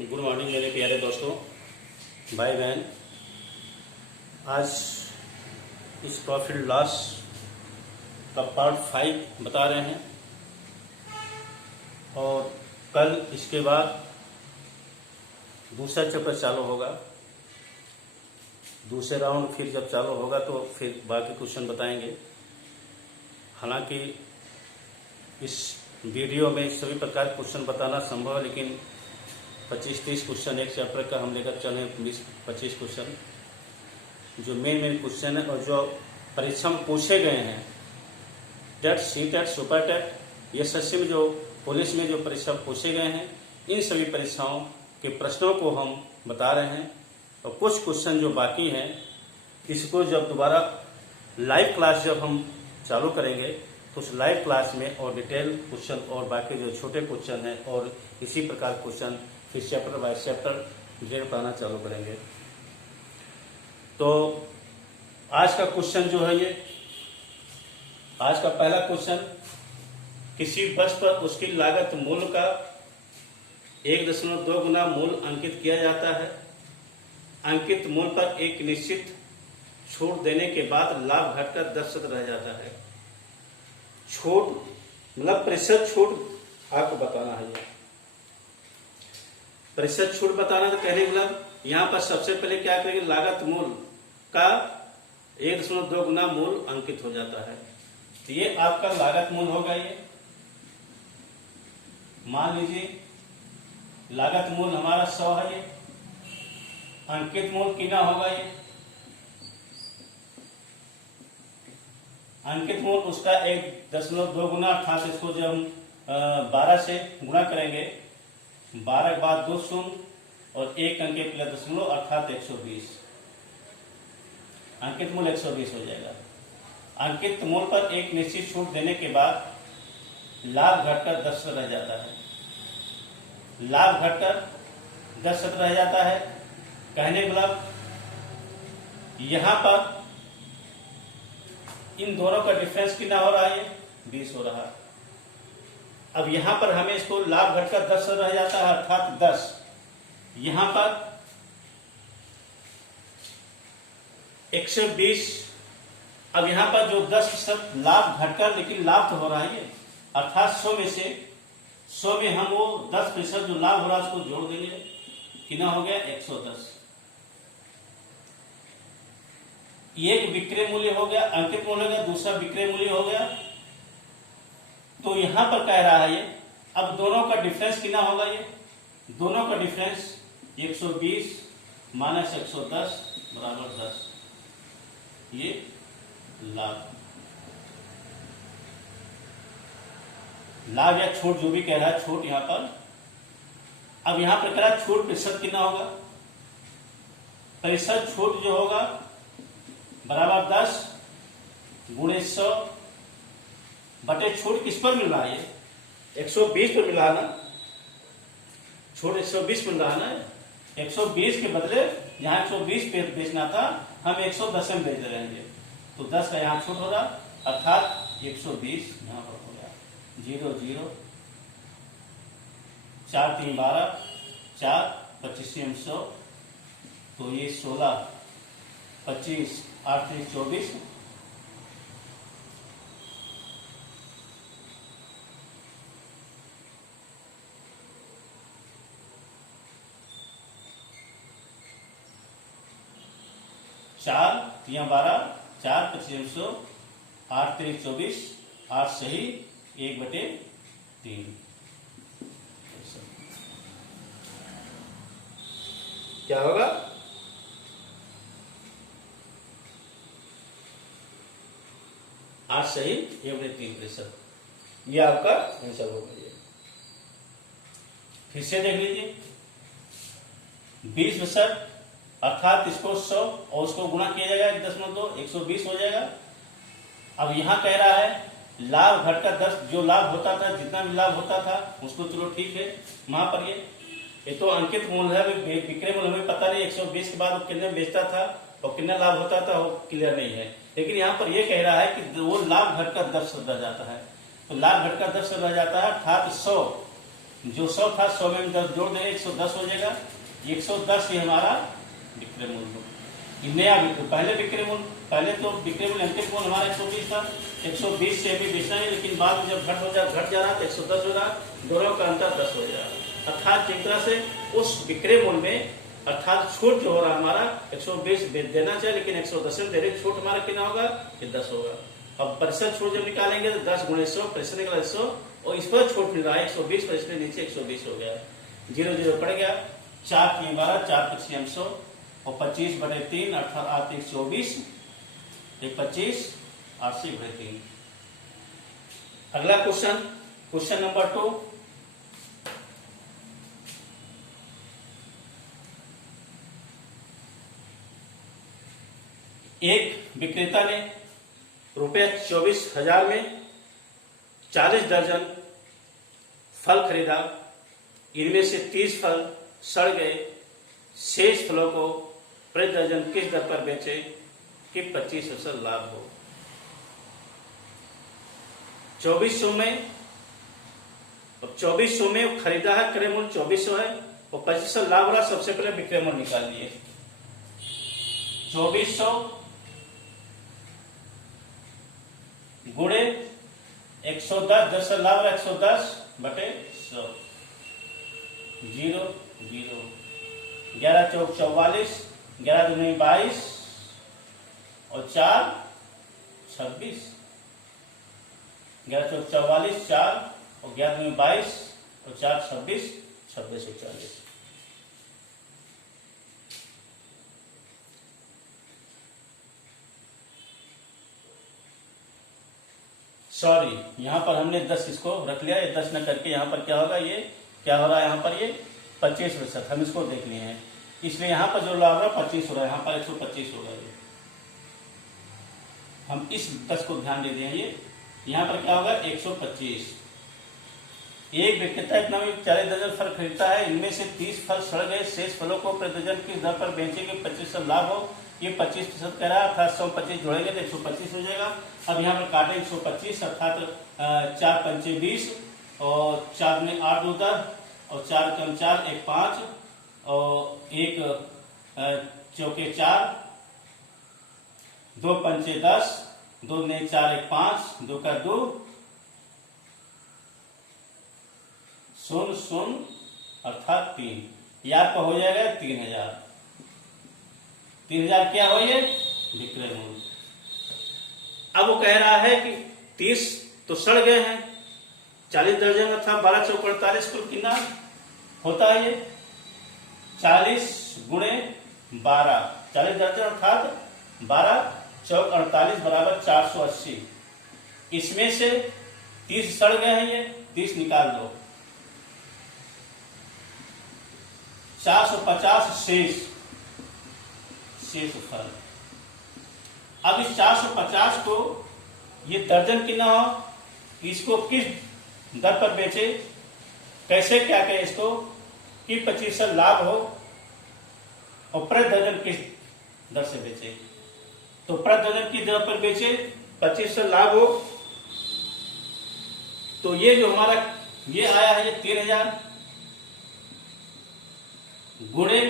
Good morning मेरे प्यारे दोस्तों, भाई बहन। आज इस प्रॉफिट लॉस का पार्ट 5 बता रहे हैं और कल इसके बाद दूसरा चैप्टर चालू होगा। दूसरे राउंड फिर जब चालू होगा तो फिर बाकी क्वेश्चन बताएंगे। हालांकि इस वीडियो में सभी प्रकार के क्वेश्चन बताना संभव है, लेकिन 25-30 क्वेश्चन एक चैप्टर का हम लेकर चले। 20-25 क्वेश्चन जो मेन क्वेश्चन है और जो परीक्षा में पूछे गए हैं, TET, C TET, super TET, SSC में जो पुलिस में जो परीक्षा पूछे गए हैं, इन सभी परीक्षाओं के प्रश्नों को हम बता रहे हैं। और कुछ क्वेश्चन जो बाकी हैं, इसको जब दोबारा लाइव क्लास जब हम चालू करेंगे तो उस लाइव क्लास में और डिटेल क्वेश्चन और बाकी जो छोटे क्वेश्चन हैं और इसी प्रकार क्वेश्चन फिर चैप्टर बाय चैप्टर डिटेल पढ़ाना चालू करेंगे। तो आज का क्वेश्चन जो है, ये आज का पहला क्वेश्चन, किसी वस्तु पर उसकी लागत मूल्य का 1.2 गुना मूल्य अंकित किया जाता है। अंकित मूल्य पर एक निश्चित छूट देने के बाद लाभ घटकर 10% रह जाता है। छूट मतलब प्रतिशत छूट आपको बताना है। प्रतिशत छूट बताना तो कहने मतलब यहाँ पर सबसे पहले क्या करेंगे, लागत मूल्य का 1.2 गुना मूल्य अंकित हो जाता है। तो ये आपका लागत मूल्य होगा। ये मान लीजिए लागत मूल्य हमारा 100 है। ये अंकित मूल्य कितना होगा, ये अंकित मूल्य उसका 1.2 गुना, अर्थात इसको जब हम 12 से गुणा करेंगे, 12 के बाद 2 शून्य और 1 अंक प्लस दशमलव, अर्थात 120। अंकित मूल्य 120 हो जाएगा। अंकित मूल्य पर एक निश्चित छूट देने के बाद लाभ घटकर 10% रह जाता है। लाभ घटकर 10% रह जाता है। कहने मतलब यहां पर इन दोनों का डिफरेंस कितना हो रहा है, 20 हो रहा है। अब यहां पर हमें इसको लाभ घटकर 10 रह जाता है, अर्थात 10। यहां पर 120। अब यहां पर जो 10% लाभ घटकर, लेकिन लाभ तो हो रहा है ये, अर्थात 100 में से 100 में हम वो 10% जो लाभ हो रहा है उसको जोड़ देंगे। कितना हो गया, 110। एक विक्रय मूल्य हो गया, अंकित मूल्य हो गया, दूसरा विक्रय मूल्य हो गया। तो यहां पर कह रहा है ये, अब दोनों का डिफरेंस कितना होगा, ये दोनों का डिफरेंस 120 माइनस 110 बराबर 10। ये लाभ या छूट जो भी कह रहा है, छूट यहां पर। अब यहां पर कह रहा है छूट प्रतिशत कितना होगा। प्रतिशत छूट जो होगा बराबर 10 गुणे 100 बटे छूट किस पर मिल रहा है, ये 120 पर मिल रहा है ना। छूट 120 मिल रहा है ना। 120 के बदले जहां 120 पे बेचना था, हम 110 में बेच दे रहे हैं। तो 10 का यहाँ छूट हो रहा, अर्थात 120 यहाँ पर हो गया। 0 0 4 3 12 4 25 100। तो ये 16 25 8 3 24। चार 3 12 4 25 100 8 3 24 8 सही 1/3। क्या होगा, 8 सही 1/3%। ये आपका आंसर होगा। ये फिर से देख लीजिए, 20% अर्थात इसको 100 और उसको गुणा किया जाएगा 1.2, 120 हो जाएगा। अब यहां कह रहा है लाभ घटकर 10, जो लाभ होता था, जितना भी लाभ होता था उसको चलो ठीक है। वहां पर ये तो अंकित मूल्य है, विक्रय मूल्य हमें पता नहीं 120 के बाद वो कितने बेचता था और कितना लाभ होता था वो क्लियर नहीं है। लेकिन यहाँ पर ये कह रहा है कि वो लाभ घटकर 10 रह जाता है। तो लाभ घटकर 10 रह जाता है, अर्थात 100 जो 100 था 100 में हम 10 जोड़ देंगे 110 हो जाएगा। 110 ही हमारा विक्रय मूल्य हो। ये नया विक्रय, पहले विक्रय मूल्य, पहले तो विक्रय मूल्य अंतिम मूल्य हमारा 120 था, 120 से हमें बेचना है, लेकिन बाद में जब घट जा रहा तो 110 होगा, दोनों का अंतर 10 हो जाएगा। अर्थात एक तरह से उस विक्रय मूल्य में अर्थात छूट जो हो रहा हमारा 120 देना चाहिए, लेकिन 110 में दे रहे, छूट हमारा कितना होगा, ये 10 होगा। अब प्रतिशत छूट जब निकालेंगे तो 10 गुणे 100, प्रतिशत निकला 100, और इस पर छूट मिल रहा है 120, पर इसमें नीचे 120 हो गया, 0 0 पड़ गया। 4 की 12, 4 पच्चीस 100, और 25/3 अर्थात 8 1 24, 1 25, 8 से 3। अगला क्वेश्चन, क्वेश्चन नंबर 2। एक विक्रेता ने रुपये 24,000 में 40 दर्जन फल खरीदा, इनमें से 30 फल सड़ गए, शेष फलों को प्रति दर्जन किस दर पर बेचे कि 25% लाभ हो। 2400 में, और 2400 में खरीदा है, क्रय मूल्य 2400 है, और 25% लाभ हो रहा। सबसे पहले विक्रय मूल्य निकाल लिए। 2400 गुणे 110, 10 लाभ 110/100, 0 0, 11 चौक 44, 11 दूनी 22, और 4 26, 11 चौक 44, 4, और 11 दूनी 22, और 4 26, 26 से 40। सॉरी, यहाँ पर हमने 10 इसको रख लिया, ये 10 न करके यहाँ पर क्या होगा, ये क्या हो रहा है, यहाँ पर ये 25%, हम इसको देख लिए हैं, इसलिए यहाँ पर जो लाभ रहा 25 हो रहा है, यहाँ पर 125 होगा। ये हम इस 10 को ध्यान दे दें, ये यहाँ पर क्या होगा 125। एक विक्रेता इतना में 40 दर्जन फल खरीदता है, इनमें से 30 फल सड़ गए, शेष फलों को प्रति दर्जन किस दर पर बेचेंगे 25% लाभ हो। ये 25% कह रहा है, अर्थात 125 जोड़ेंगे तो 125 हो जाएगा। अब यहाँ पर काटे 125, अर्थात 4 पंचे 20, और 4 में 8 2 10, और 4 कम 4 1 5, और 1 चौके 4, 2 पंचे 10, 2 ने 4 1 5, 2 का 2, 0 0, अर्थात 3, याद पर हो जाएगा 3000। 3000 क्या हो, ये विक्रय मूल्य। अब वो कह रहा है कि 30 तो सड़ गए हैं, 40 दर्जन अर्थात 12 चौक 48, कुल कितना होता है, ये 40 गुणे 12, 40 दर्जन अर्थात 12 चौक 48 बराबर 480। इसमें से 30 सड़ गए हैं, ये 30 निकाल दो, 450 शेष फल। अब इस 450 को ये दर्जन कितना हो, इसको किस दर पर बेचे, कैसे क्या कहे इसको कि 25% लाभ हो, और प्रति दर्जन किस दर से बेचे। तो प्रति दर्जन की दर पर बेचे, 25% लाभ हो, तो ये जो हमारा ये आया है, ये 3000 गुणे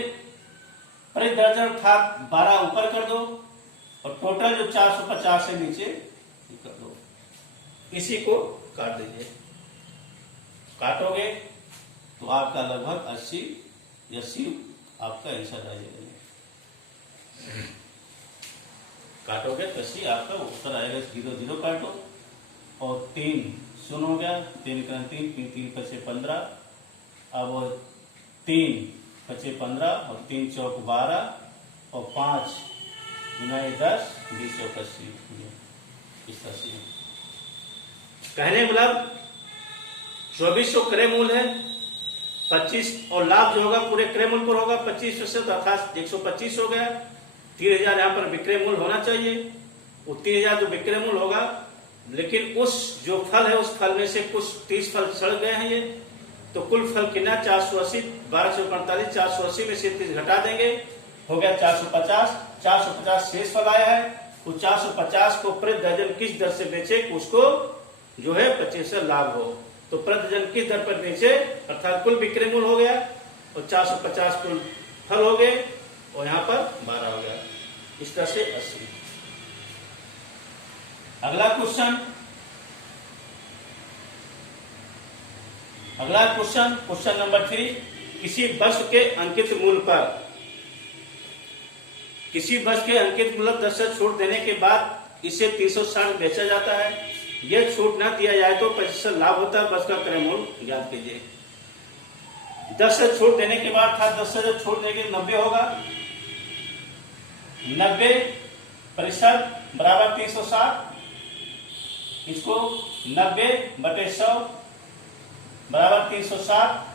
प्रति दर्जन अर्थात 12 ऊपर कर दो, और टोटल जो 450 से नीचे कर दो, इसी को काट दीजिए। काटोगे तो आपका लगभग 80 आपका आंसर आ जाएगा। काटोगे तो 80 आपका उत्तर आएगा। 0 0 काटो, और 3 0 हो गया, 3 का 3 3 5 15, अब 3 5 15, और 3 चौक 12, और 5 गुना 10, 20 चौक 80, इस 80। कहने मतलब 2400 क्रय मूल्य है, 25 और लाभ जो होगा पूरे क्रय मूल्य पर होगा 25%, अर्थात 125 हो गया। 3000 यहाँ पर विक्रय मूल्य होना चाहिए, वो 3000 जो विक्रय मूल्य होगा, लेकिन उस जो फल है उस फल में से कुछ 30 फल सड़ गए हैं, ये तो कुल फल कितना 480, 12 से 45, 480 में से 30 घटा देंगे, हो गया 450। 450 शेष फल आया है, वो 450 को प्रति दर्जन किस दर से बेचे, उसको जो है 25% लाभ हो। तो प्रतिजन किस दर पर बेचे, अर्थात कुल विक्रय मूल्य हो गया और 450 कुल फल हो गए और यहाँ पर 12 हो गया। इस तरह से 80। अगला क्वेश्चन क्वेश्चन नंबर 3, किसी वस्तु के अंकित मूल्य पर दस से छूट देने के बाद इसे 360 बेचा जाता है। यह छूट न दिया जाए तो 25% लाभ होता है। वस्तु का क्रय मूल्य ज्ञात कीजिए। 10 से छूट देने के बाद था 10 से जब छूट देंगे 90 होगा। 90% बराबर 360। इसको 90/100 बराबर 360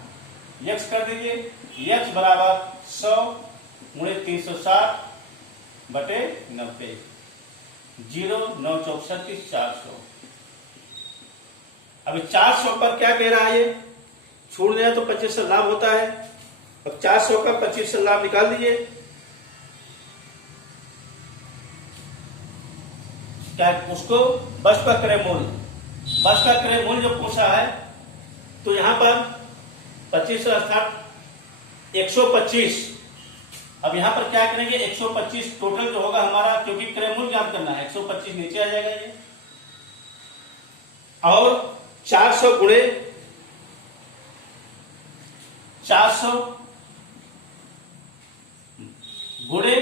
यक्स कर दीजिए। यक्स बराबर 100 × 360/90 0 9 4 400। अभी 400 पर क्या कह रहा है, ये छूट दिया तो 25% लाभ होता है। अब 400 का 25% लाभ निकाल दीजिए। क्या उसको वस्तु का क्रय मूल्य जो पूछा है, तो यहां पर 25 अर्थात 125। अब यहां पर क्या करेंगे, 125 टोटल जो होगा हमारा, क्योंकि क्रय मूल्य ज्ञात करना है, 125 नीचे आ जाएगा ये, और 400 गुणे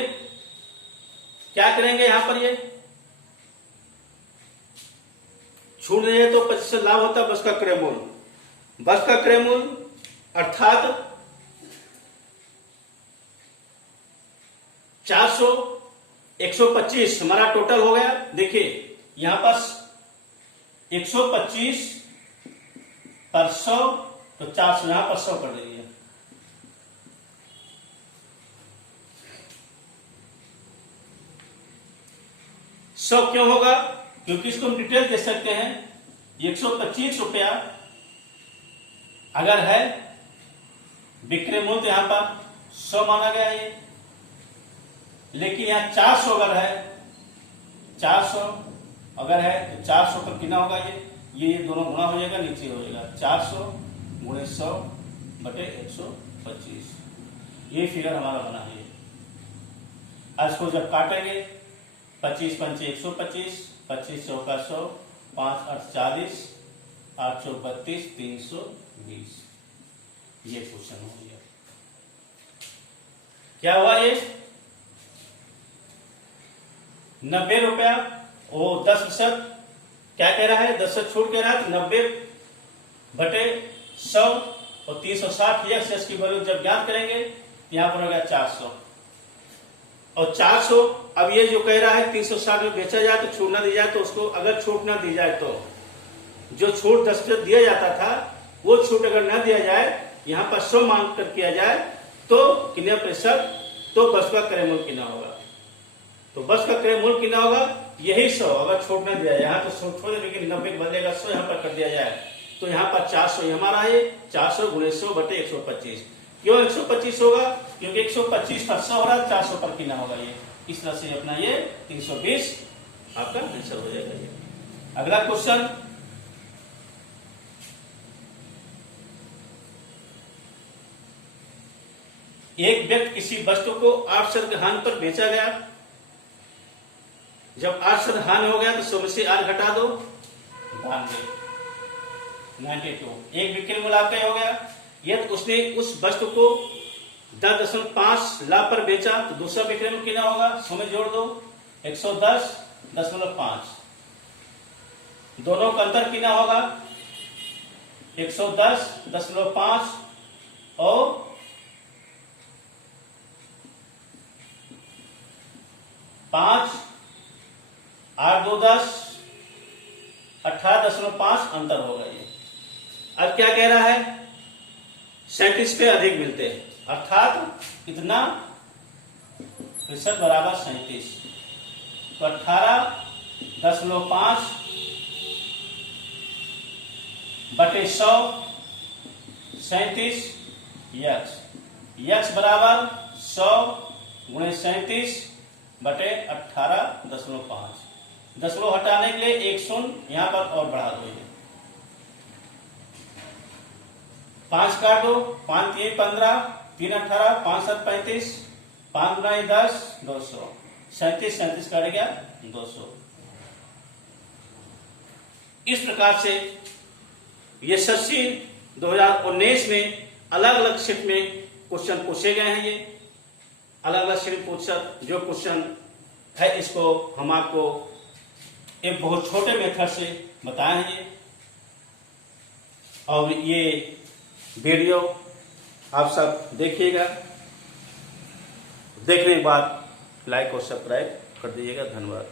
क्या करेंगे, यहां पर ये छूट नहीं है तो 25% लाभ होता है। बस का क्रय मूल्य अर्थात 400 125 हमारा टोटल हो गया। देखिए यहां पर 125 पर 100 तो 400, यहां पर 100 कर दीजिए। सौ क्यों होगा, क्योंकि इसको हम डिटेल दे सकते हैं। 125 रुपया अगर है विक्रय मूल्य, तो यहां पर 100 माना गया है। लेकिन यहां 400 अगर है, 400 अगर है तो 400 पर कितना होगा, ये दोनों गुणा हो जाएगा, नीचे हो जाएगा 400 × 100/125। ये फिगर हमारा बना है। आज इसको जब काटेंगे 25 पंचे 125, 25 चौका 100, 5 8 40, 8 चौक 32, 320। ये क्वेश्चन हो गया। क्या हुआ, ये 90 रुपया और 10% क्या कह रहा है, 10 से छूट कह रहा है, 90/100 और 360 यक्स की वैल्यू जब ज्ञात करेंगे यहां पर हो गया 400 और 400। अब ये जो कह रहा है 360 में बेचा जाए तो छूट ना दी जाए, तो उसको अगर छूट ना दी जाए तो जो छूट 10% दिया जाता था वो छूट अगर ना दिया जाए, यहां पर 100 मांग कर किया जाए तो कितने प्रतिशत, तो बस का क्रय मूल्य कितना होगा, तो बस का क्रय मूल्य कितना होगा, यही 100 अगर छूट ना दिया जाए। यहाँ तो छोड़ लेकिन 90 बदलेगा 100 यहाँ पर कर दिया जाए, तो यहाँ पर 400 हमारा है। 400 × 100/125। क्यों 125 होगा, क्योंकि 125 पर 100 हो रहा है, 400 पर कितना होगा, ये इस तरह से अपना ये 320 आपका आंसर हो जाएगा। ये अगला क्वेश्चन, एक व्यक्ति किसी वस्तु को 8% हानि पर बेचा गया। जब 8% हानि हो गया तो 100 में से 8 घटा दो, 92। एक विक्रय मूल्य आपका हो गया। यदि उसने उस वस्तु को 10.5 लाख पर बेचा तो दूसरा विक्रय मूल्य कितना होगा, 100 में जोड़ दो, 110.5। दोनों का अंतर कितना होगा, 110.5 और 5 8 2 10 18.5 अंतर होगा ये। अब क्या कह रहा है, 37 पे अधिक मिलते हैं, अर्थात कितना प्रतिशत बराबर 37, तो 18.5/100 37 यक्स बराबर 100 × 37/18.5। दशमलव हटाने के लिए एक शून्य यहां पर और बढ़ा दो। 5 काट दो, 5 3 15, 3 18, 5 7 35, 5 9 10, 200, 37 37 काट गया 200। इस प्रकार से एसएससी 2019 में अलग अलग शिफ्ट में क्वेश्चन पूछे गए हैं। ये अलग अलग शिफ्ट पूछा जो क्वेश्चन है इसको हम आपको एक बहुत छोटे मेथड से बताए हैं ये। और ये वीडियो आप सब देखिएगा, देखने के बाद लाइक और सब्सक्राइब कर दीजिएगा। धन्यवाद।